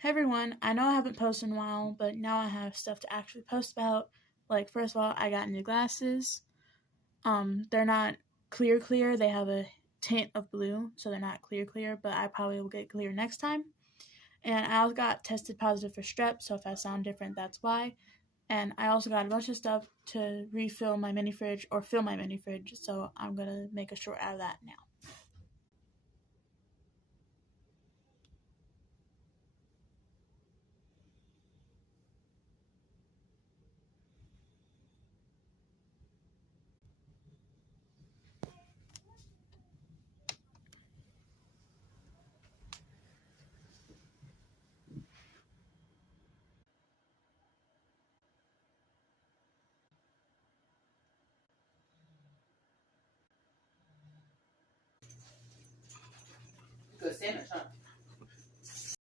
Hey everyone, I know I haven't posted in a while, but now I have stuff to actually post about. Like, first of all, I got new glasses. They're not clear, they have a tint of blue, so they're not clear, but I probably will get clear next time. And I also got tested positive for strep, so if I sound different, that's why. And I also got a bunch of stuff to refill my mini fridge or fill my mini fridge, so I'm gonna make a short out of that now.